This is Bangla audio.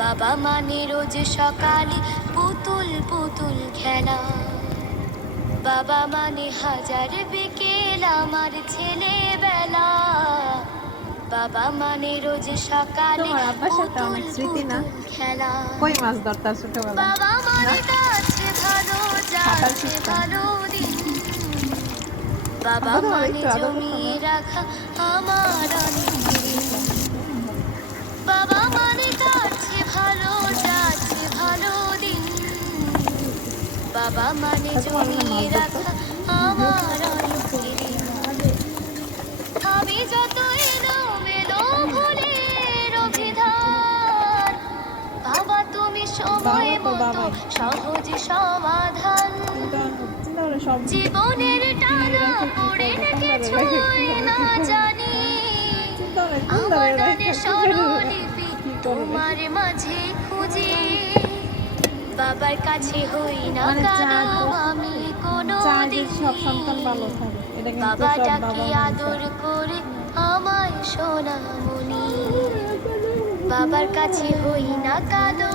বাবা মানে রোজ সকালে পুতুল পুতুল খেলা। বাবা মানে হাজার বিকেল আমার ছেলেবেলা। বাবা মানে রোজ সকালে পুতুল পুতুল খেলা। কই মাছ ধরতার ছোটবেলা বাবা মানে যাচ্ছে ভালো যাচ্ছে ভালো দিন। বাবা মানে জমিয়ে রাখা আমার অনেক বাবা মানে তোমার জমিয়ে রাখা আমার আমি যত এলো মেলো ভুলের অভিধান বাবা তুমি সময় মতো সহজ সমাধান। চিন্তা চিন্তা করে সব জীবনের টানা পড়ে না জানি। আমার? তোমার মাঝে বাবার কাছে হই না মানে কারও আমি কোনো সব সন্তান ভালো থাকে। এটা কিন্তু বাবা ডাকি আদর করে আমায় সোনা মনি বাবার কাছে হই না কালো